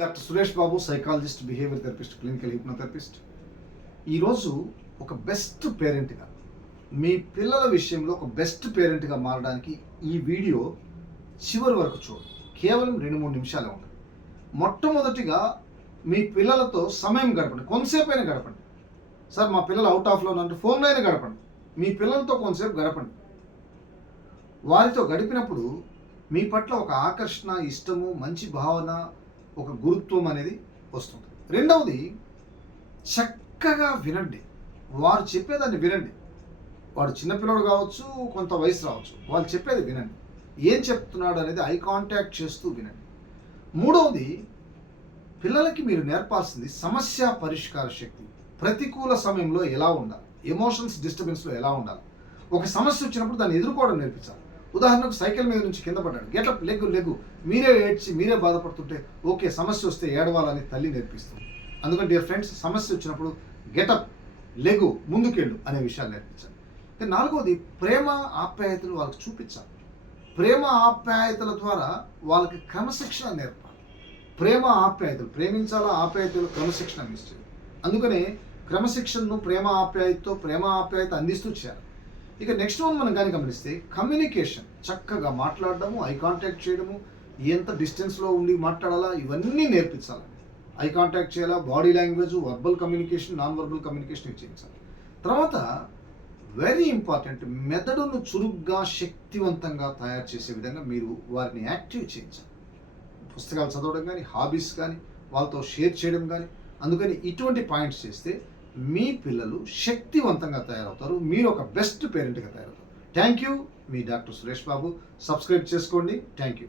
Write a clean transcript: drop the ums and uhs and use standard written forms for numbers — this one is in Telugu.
Doctor Suresh Babu, psychologist, behaviour therapist, clinical hypnotherapist. ఈరోజు ఒక బెస్ట్ పేరెంట్గా, మీ పిల్లల విషయంలో ఒక బెస్ట్ పేరెంట్గా మారడానికి ఈ వీడియో చివరి వరకు చూడండి. కేవలం 2-3 నిమిషాలే ఉంటుంది. మొట్టమొదటిగా మీ పిల్లలతో సమయం గడపండి, కొంతసేపు అయినా గడపండి. సార్ మా పిల్లలు అవుట్ ఆఫ్లో అంటే ఫోన్లో అయినా గడపండి. మీ పిల్లలతో కొంతసేపు గడపండి. వారితో గడిపినప్పుడు మీ పట్ల ఒక ఆకర్షణ, ఇష్టము, మంచి భావన, ఒక గురుత్వం అనేది వస్తుంది. రెండవది, చక్కగా వినండి. వారు చెప్పేదాన్ని వినండి. వాడు చిన్నపిల్లడు కావచ్చు, కొంత వయసు రావచ్చు, వాళ్ళు చెప్పేది వినండి. ఏం చెప్తున్నాడు అనేది ఐ కాంటాక్ట్ చేస్తూ వినండి. మూడవది, పిల్లలకి మీరు నేర్పాల్సింది సమస్య పరిష్కార శక్తి. ప్రతికూల సమయంలో ఎలా ఉండాలి, ఎమోషన్స్ డిస్టర్బెన్స్లో ఎలా ఉండాలి, ఒక సమస్య వచ్చినప్పుడు దాన్ని ఎదుర్కోవడం నేర్పించాలి. ఉదాహరణకు సైకిల్ మీద నుంచి కింద పడ్డాడు, గెటప్, లెగ్గు, మీరే ఏడ్చి మీరే బాధపడుతుంటే ఓకే, సమస్య వస్తే ఏడవాలని తల్లి నేర్పిస్తుంది. అందుకని డియర్ ఫ్రెండ్స్, సమస్య వచ్చినప్పుడు గెటప్, లెగ్గు, ముందుకెళ్ళు అనే విషయాలు నేర్పించాలి. నాలుగవది, ప్రేమ ఆప్యాయతలు వాళ్ళకి చూపించాలి. ప్రేమ ఆప్యాయతల ద్వారా వాళ్ళకి క్రమశిక్షణ నేర్పాలి. ప్రేమ ఆప్యాయతలు, ప్రేమించాలా, ఆప్యాయతలు, క్రమశిక్షణ అందిస్తుంది. అందుకనే క్రమశిక్షణను ప్రేమ ఆప్యాయత అందిస్తూ చేయాలి. ఇక నెక్స్ట్ వన్ మనం కానీ గమనిస్తే కమ్యూనికేషన్, చక్కగా మాట్లాడడము, ఐ కాంటాక్ట్ చేయడము, ఎంత డిస్టెన్స్లో ఉండి మాట్లాడాలా, ఇవన్నీ నేర్పించాలి. ఐ కాంటాక్ట్ చేయాలా, body language, verbal communication, non verbal communication చేయించాలి. తర్వాత వెరీ ఇంపార్టెంట్, మెదడును చురుగ్గా, శక్తివంతంగా తయారు చేసే విధంగా మీరు వారిని యాక్టివ్ చేయించాలి. పుస్తకాలు చదవడం కానీ, హాబీస్ కానీ, వాళ్ళతో షేర్ చేయడం కానీ. అందుకని ఇటువంటి పాయింట్స్ చేస్తే మీ పిల్లలు శక్తివంతంగా తయారవుతారు. మీరు ఒక బెస్ట్ పేరెంట్గా తయారవుతారు. Thank you. మీ డాక్టర్ సురేష్ బాబు. సబ్స్క్రైబ్ చేసుకోండి. Thank you.